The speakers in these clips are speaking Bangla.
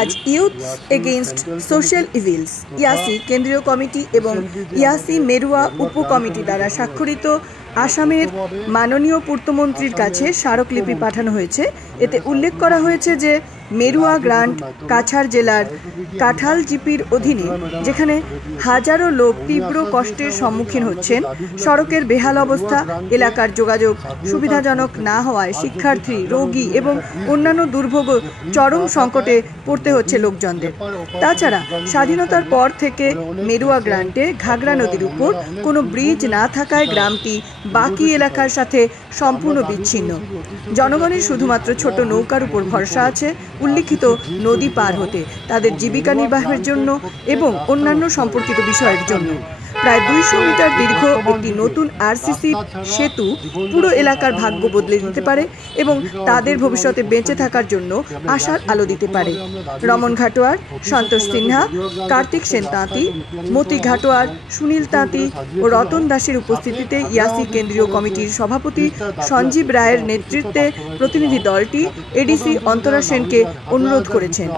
আজ ইউথ এগেইনস্ট সোশ্যাল ইভিলস ইয়াসি কেন্দ্রীয় কমিটি এবং ইয়াসি মেরুয়া উপ কমিটি দ্বারা স্বাক্ষরিত আসামের মাননীয় পূর্তমন্ত্রীর কাছে স্মারকলিপি পাঠানো হয়েছে। এতে উল্লেখ করা হয়েছে যে মেরুয়া গ্রান্ট কাছাড় জেলার কাঁঠাল জিপির অধীনে, যেখানে হাজারো লোক তীব্র কষ্টের সম্মুখীন হচ্ছেন, সড়কের বেহাল অবস্থা, এলাকার যোগাযোগ সুবিধাজনক না হওয়ায় শিক্ষার্থী, রোগী এবং অন্যান্য দুর্ভোগ চরম সংকটে পড়তে হচ্ছে লোকজনদের। তাছাড়া স্বাধীনতার পর থেকে মেরুয়া গ্রান্টে ঘাগড়া নদীর উপর কোনো ব্রিজ না থাকায় গ্রামটি বাকি এলাকার সাথে সম্পূর্ণ বিচ্ছিন্ন। জনগণের শুধুমাত্র ছোট নৌকার উপর ভরসা আছে উল্লিখিত নদী পার হতে, তাদের জীবিকা নির্বাহের জন্য এবং অন্যান্য সম্পর্কিত বিষয়ের জন্য। প্রায় 200 মিটার দীর্ঘ একটি নতুন আরসিসি সেতু পুরো এলাকার ভাগ্য বদলে দিতে পারে এবং তাদের ভবিষ্যতে বেঁচে থাকার জন্য আশার আলো দিতে পারে। রমন ঘাটোয়ার, সন্তোষ সিনহা, কার্তিক সেন তাঁতি, মতি ঘাটোয়ার, সুনীল তাঁতি ও রতন দাসের উপস্থিতিতে ইয়াসি কেন্দ্রীয় কমিটির সভাপতি সঞ্জীব রায়ের নেতৃত্বে প্রতিনিধি দলটি এডিসি অন্তরা সেনকে অনুরোধ করেছেন।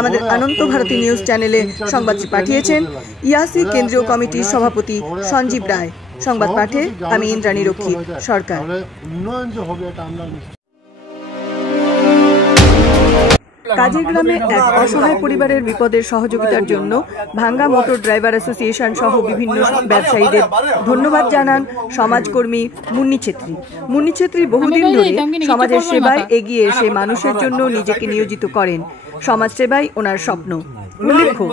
আমাদের আনন্দ ভারতী নিউজ চ্যানেলে সংবাদটি পাঠিয়েছেন ইয়াসি কেন্দ্রীয় কমিটির সভাপতি সঞ্জীব রায়। সংবাদ পাঠে আমি ইন্দ্রাণী রক্ষিত সরকার। কাজের গ্রামে এক অসহায় পরিবারের বিপদের সহযোগিতার জন্য ভাঙ্গা মোটর ড্রাইভার অ্যাসোসিয়েশন সহ বিভিন্ন ব্যবসায়ীদের ধন্যবাদ জানান সমাজকর্মী মুন্নি ছেত্রী। মুন্নি ছেত্রী বহুদিন ধরে সমাজের সেবায় এগিয়ে এসে মানুষের জন্য নিজেকে নিয়োজিত করেন। সমাজ সেবাই ওনার স্বপ্ন। উল্লেখ্য,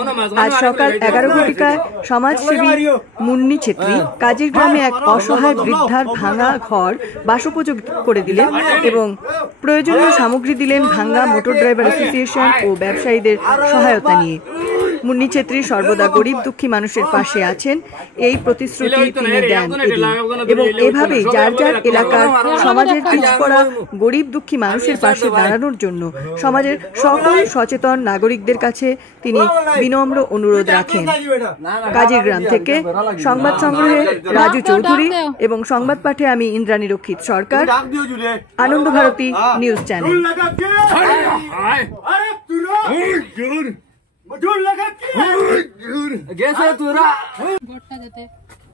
আজ সকাল 11 ঘটিকায় সমাজসেবী মুন্নি ছেত্রী কাজের গ্রামে এক অসহায় বৃদ্ধার ভাঙা ঘর বাসোপযোগী করে দিলেন এবং প্রয়োজনীয় সামগ্রী দিলেন ভাঙ্গা মোটর ড্রাইভার অ্যাসোসিয়েশন ও ব্যবসায়ীদের সহায়তা নিয়ে। মুন্নি ছেত্রী সর্বদা গরিব দুঃখী মানুষের পাশে আছেন, এই প্রতিশ্রুতি তিনি দেন এবং এভাবেই যার যার এলাকার সমাজের পিছপড়া গরিব দুঃখী মানুষের পাশে দাঁড়ানোর জন্য সমাজের সকল সচেতন নাগরিকদের কাছে তিনি বিনম্র অনুরোধ রাখেন। কাজের গ্রাম থেকে সংবাদ সংগ্রহে রাজু চৌধুরী এবং সংবাদ পাঠে আমি ইন্দ্রাণী রক্ষিত সরকার, আনন্দ ভারতী নিউজ চ্যানেল। ঘরটা যাতে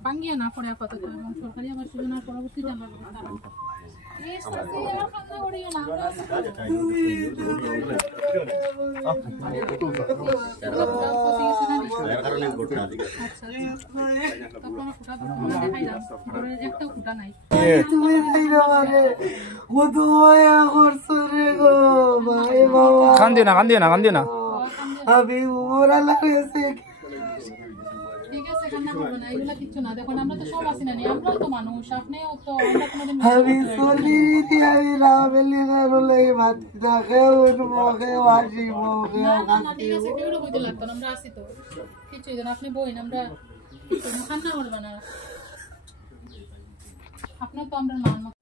ভাঙিয়ে না পড়ে আপাতত এবং সরকারি আবাস যোজনার পরবর্তীতে আমরা কান্দিও না আমি ঠিক আছে, কান্না করবে না, এগুলা কিচ্ছু না। দেখুন আমরা তো সব আছি না, আমরাও তো মানুষ, আপনিও তো। আমরা কোনোদিন না ঠিক আছে, কেউ বইতে লাগতো না, আমরা আছি তো, কিছুই না। আপনি বইন, আমরা কান্না করবে না, আপনার তো আমরা মান